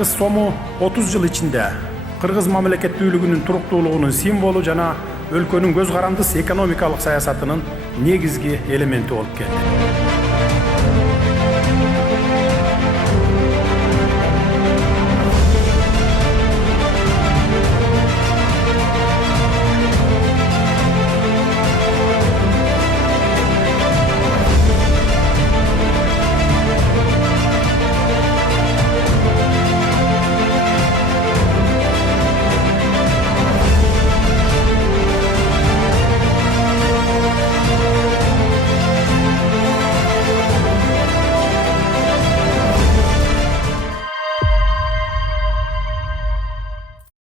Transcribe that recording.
кыргыз сому 30 жыл ичинде кыргыз мамлекеттүүлүгүнүн туруктуулугунун символу жана өлкөнүн көз карандыс экономикалык саясатынын негизги элементи болуп келди.